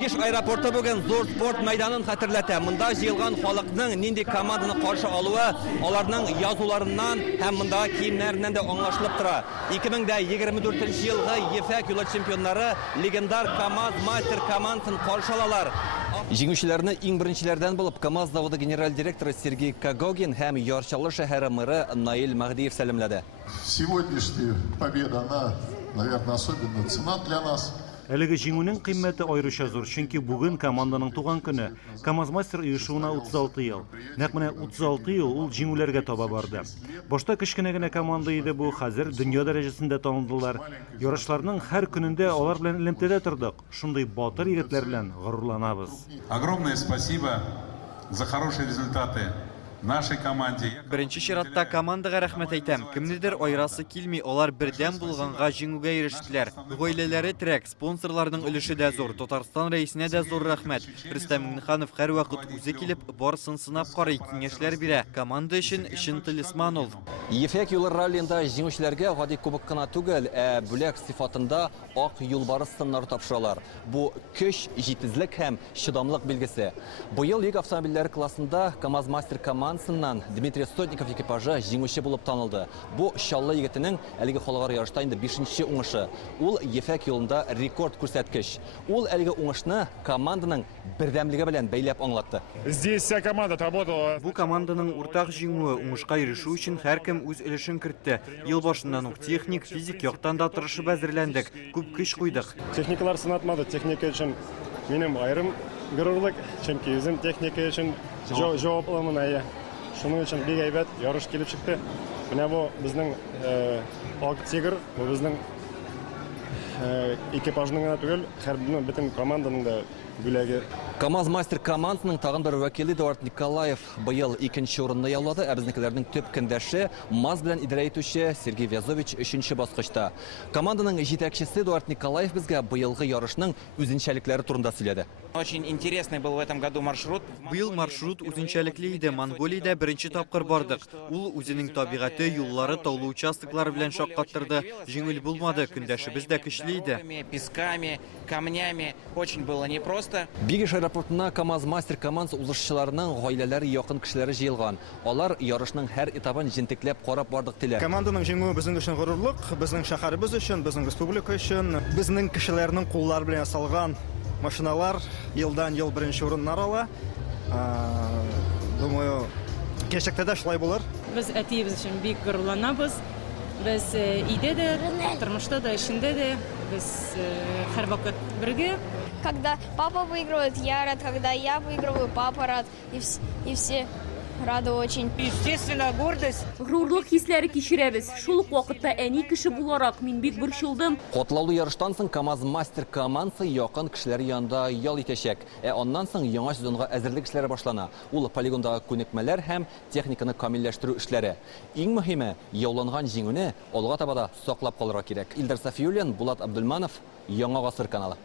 Бигиш аэропорты бүген зор спорт майданын хәтерләтә. Монда җыелган халыкның нинди команданы каршы алуы, аларның язуларыннан һәм монда киемнәреннән дә аңлашылып тора. 2024 елгы ЕФА юлы чемпионнары легендар КамАЗ Мастер командасын каршы алалар. Җиңүчеләрне иң беренчеләрдән булып КамАЗ заводы генераль директоры Сергей Кагогин һәм Ярчалы шәһәре мэры Наил Мәхдиев сәламләде. Сегодняшняя победа, она, наверное, особенно цена для нас. Әлеге җиңүнең кыйммәте аеруча зур, чөнки бүген команданың туган көне. КамАЗ Мастер оешуына 36 ел. Нәкъ менә 36 ел ул җиңүләргә таба барды. Башта кечкенә генә команда иде бу, хәзер дөнья дәрәҗәсендә танылдылар. Ярышларның һәр көнендә алар белән элемтәдә тордык. Шундый батыр егетләр белән горурланабыз. Огромное спасибо за хорошие результаты нашей команде. Беренче чиратта командага рәхмәт әйтәм. Кемнедер айрасы килми, алар бердәм булганга җиңүгә ирештеләр. Гаиләләре трек, спонсорларның өлеше дә зур. Татарстан рәисенә дә зур рәхмәт. Рөстәм Миңнеханов һәр вакыт үзе килеп, барсын сынап карый, киңәшләр бирә. Команда өчен талисман ул. ЕФА юлы раллинда җиңүчеләргә гади кубок кына түгел, бүләк сыйфатында ак юлбарыс сыннары тапшыралар. Бу көч, җитезлек һәм чыдамлык билгесе. Бу ел йөк автомобильләре классында КамАЗ Мастер командасыннан Дмитрий Сотников экипажы җиңүче булып танылды. Бу чаллы егетенең әлеге халыкара ярышта инде 5нче уңышы. Ул ЕФА юлында рекорд күрсәткеч. Ул әлеге уңышны команданың бердәмлеге белән бәйләп аңлатты. Здесь вся команда отработала. Бу команданың уртак җиңүе уңышка ирешү өчен һәркем үз өлешен кертте. Ел башыннан ук техник, физик яктан да тырышып әзерләндек. Күп көч куйдык. Техникалар сынатмады. Техника өчен минем айрым горурлык, чөнки үзем техника өчен җаваплымын ая. Шуның өчен бик әйбәт ярыш килеп чыкты. Менә бу безнең Ак Тигр, бу безнең экипажның гына түгел, һәр бөтен команданың да бүләге. КамАЗ Мастер командасының тагын бер вәкиле Эдуард Николаев быел 2нче урынны яулады, ә безнекеләрнең төп көндәше МАЗ белән идарә итүче Сергей Вязович 3нче баскычта. Команданың җитәкчесе Эдуард Николаев безгә быелгы ярышның үзенчәлекләре турында сөйләде. Очень интересный был в этом году маршрут. Быел маршрут үзенчәлекле иде. Монголиядә беренче тапкыр бардык. Ул үзенең табигате, юллары, таулы участоклары белән шаккаттырды. Җиңел булмады, көндәшебез дә көчле иде. Песками, камнями, очень было непросто. Бигиш аэропортына КамАЗ Мастер командасы узышчыларының гаиләләре, якын кешеләре җыелган. Алар ярышның һәр этабын җентекләп карап бардык диләр. Команданың җиңүе безнең өчен горурлык, безнең шәһәребез өчен, безнең республика өчен, безнең кешеләрнең куллары белән ясалган машиналар елдан ел беренче урыннар ала. Думаю, кечектә дә шулай булыр. Без әтиебез өчен бик горурланабыз. Без өйдә дә, тормышта да, эшендә дә без һәр вакыт бергә. Когда папа выигрывает, я рад, когда я выигрываю, папа рад, и все рады очень. Естественно, гордость. Горурлык хисләре кичерәбез. Шул ук вакытта әни кеше буларак мин бик борчылдым. Котлаулы ярыштан соң КамАЗ Мастер командасы якын кешеләр янында ял итәчәк. Аннан соң яңа сезонга әзерлек эшләре башлана. Ул полигондагы күнекмәләр һәм техниканы камилләштерү эшләре. Иң мөһиме, яуланган җиңүне алга таба да саклап калырга кирәк. Илдар Сафиуллин, Булат Абдулманов, Яңа гасыр каналы.